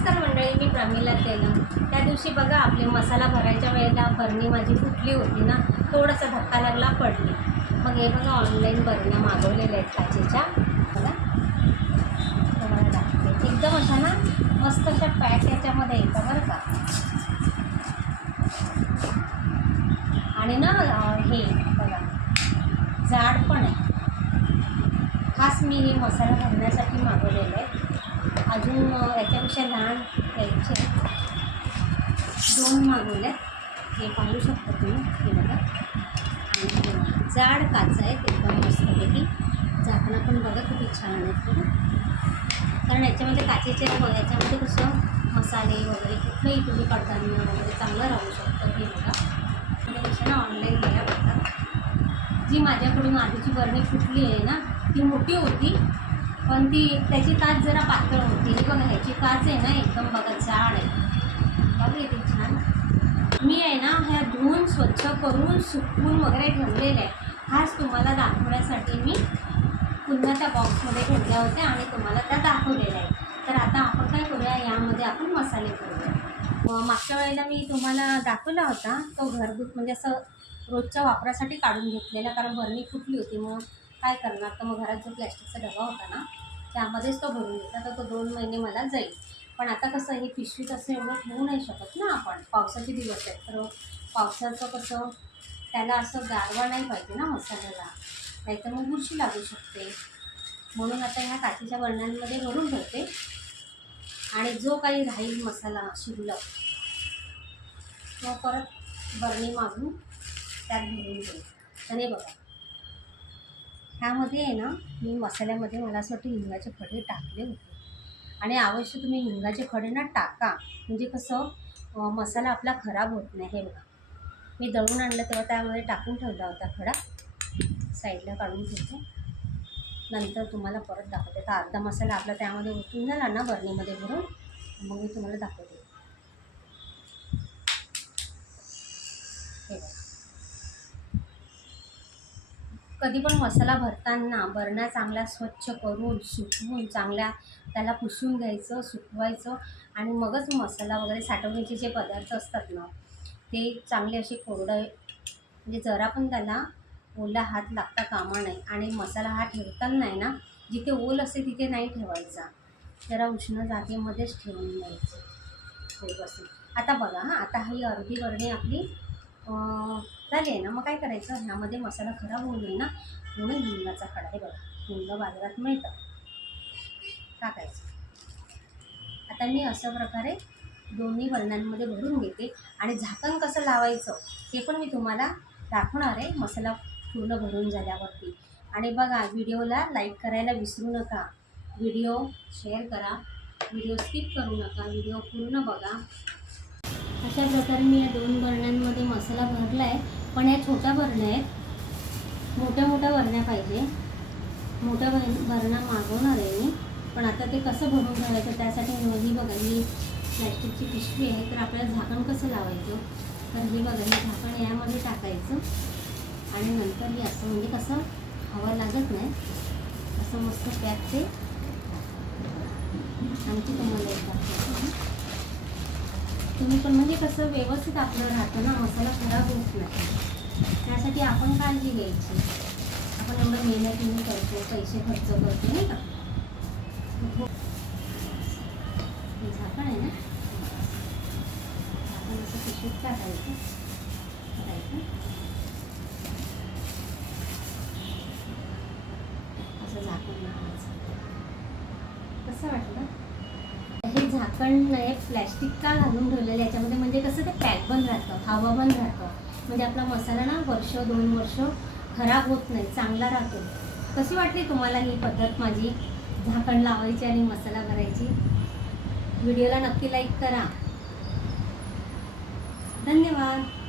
नमस्कार मंडळी मी प्रमिला तेलम. त्या दिवशी बघा आपले मसाला भरायच्या वेळेला बरणी माझी फुटली होती ना थोडासा धक्का लागला पडली. मग हे बघा ऑनलाईन बरण्या मागवलेल्या आहेत काचेच्या. बघा. तुम्हाला दाखवते. एकदम अशा ना मस्त अशा पॅक याच्यामध्ये येतं बरं का. आणि ना हे बघा. जाड पण आहे. खास मी हे मसाला भरण्यासाठी मागवलेलं आहे. अजून याच्यापेक्षा लहान घ्यायचे दोन मागवले हे पाहू शकता तुम्ही. हे बघा. आणि जाड काच आहे. एकदम मस्तपैकी झाकणं पण बघा किती छान आहे. कारण याच्यामध्ये काचेचे याच्यामध्ये कसं मसाले वगैरे कुठलंही तुम्ही कडधान्य वगैरे चांगलं राहू शकतं. हे बघा. त्यापेक्षा ना ऑनलाईन घ्यायला बघा. जी माझ्याकडून आधीची बरणी फुटली आहे ना ती मोठी होती. पण ती त्याची काच जरा पातळ होती. हे बघा ह्याची काच आहे ना एकदम बघा जाड आहे. बघा किती छान. मी आहे ना ह्या धुवून स्वच्छ करून सुकवून वगैरे ठेवलेल्या आहे. खास तुम्हाला दाखवण्यासाठी मी पुन्हा त्या बॉक्समध्ये ठेवल्या होत्या आणि तुम्हाला त्या दाखवलेल्या आहे तर आता आपण काय करूया यामध्ये आपण मसाले करूया. मागच्या वेळेला मी तुम्हाला दाखवला होता तो घरगुत म्हणजे असं रोजच्या वापरासाठी काढून घेतलेला कारण बरणी फुटली होती मग काय करणार? तर मग घरात जो प्लॅस्टिकचा डबा होता ना त्यामध्येच तो भरून घेतला. तर तो दोन महिने मला जाईल. पण आता कसं हे पिशवीत असं एवढं ठेवू नाही शकत ना आपण. पावसाचे दिवस आहेत. तर पावसाचं कसं त्याला असं गारवा नाही पाहिजे ना मसाल्याला. नाहीतर मग बुरशी लागू शकते. म्हणून आता ह्या काचेच्या बरण्यांमध्ये भरून ठेवते. आणि जो काही राहील मसाला शिल्लक तो परत बरणी मागून त्यात भरून ठेवते. आणि बघा ह्यामध्ये आहे ना मी मसाल्यामध्ये मला असं वाटतं हिंगाचे खडे टाकले होते. आणि अवश्य तुम्ही हिंगाचे खडे ना टाका. म्हणजे कसं मसाला आपला खराब होत नाही. हे बघा. मी दळून आणलं तेव्हा त्यामध्ये टाकून ठेवला होता खडा. साईडला काढून ठेवते. नंतर तुम्हाला परत दाखवते. तर अर्धा मसाला आपला त्यामध्ये ओतून झाला ना बरणीमध्ये भरून मग मी तुम्हाला दाखवते. कधी पण मसाला भरताना बरण्या चांगल्या स्वच्छ करून सुकवून चांगल्या त्याला पुसून घ्यायचं सुकवायचं आणि मगच मसाला वगैरे साठवण्याचे जे पदार्थ असतात ना ते चांगले असे कोरडे म्हणजे जरा पण त्याला ओला हात लागता कामा नाही आणि मसाला हा ठेवताना आहे ना जिथे ओल असते तिथे नाही ठेवायचा. जरा उष्ण जागेमध्येच ठेवून द्यायचं व्यवस्थित आता बघा हां आता ही अर्धी बरणी आपली झाली आहे ना मग काय करायचं? ह्यामध्ये मसाला खराब होऊ नये ना. म्हणून हिंगाचा खडा आहे बघा. हिंग बाजारात मिळतं. टाकायचं. आता मी अशा प्रकारे दोन्ही वर्णांमध्ये भरून घेते. आणि झाकण कसं लावायचं ते पण मी तुम्हाला दाखवणार आहे. मसाला पूर्ण भरून झाल्यावरती. आणि बघा व्हिडिओला लाईक करायला विसरू नका. व्हिडिओ शेअर करा. व्हिडिओ स्किप करू नका. व्हिडिओ पूर्ण बघा. अशा प्रकारे मी या दोन बरण्यांमध्ये मसाला भरला आहे. पण या छोट्या बरण्या आहेत. मोठ्या मोठ्या वरण्या पाहिजे. मोठ्या बर वरणा मागवणार आहे मी. पण आता ते कसं भरून ठेवायचं त्यासाठी मी बघा ही प्लॅस्टिकची पिशवी आहे. तर आपल्याला झाकण कसं लावायचं? तर हे बघा हे झाकण यामध्ये टाकायचं. आणि नंतर हे असं म्हणजे कसं हवा लागत नाही. असं मस्त पॅक ते आणखी तुम्हाला एक दाखवते तुम्ही पण म्हणजे कसं व्यवस्थित आपलं राहतं ना मसाला खराब होत नाही. त्यासाठी आपण काळजी घ्यायची. आपण एवढं मेहनतीने करतो पैसे खर्च करतो नाही का? हो. हे. झाकण आहे ना? आपण असं पिशवीत टाकायचं करायचं असं झाकून कसं वाटलं? झाकण नाही प्लॅस्टिक का घालून ठेवलेलं याच्यामध्ये म्हणजे कसं ते पॅक बंद राहतं हवा बंद राहतं. म्हणजे आपला मसाला ना वर्ष दोन वर्ष खराब होत नाही चांगला राहतो. कशी वाटली तुम्हाला ही पद्धत माझी? झाकण लावायची आणि मसाला भरायची व्हिडिओला नक्की लाईक करा. धन्यवाद.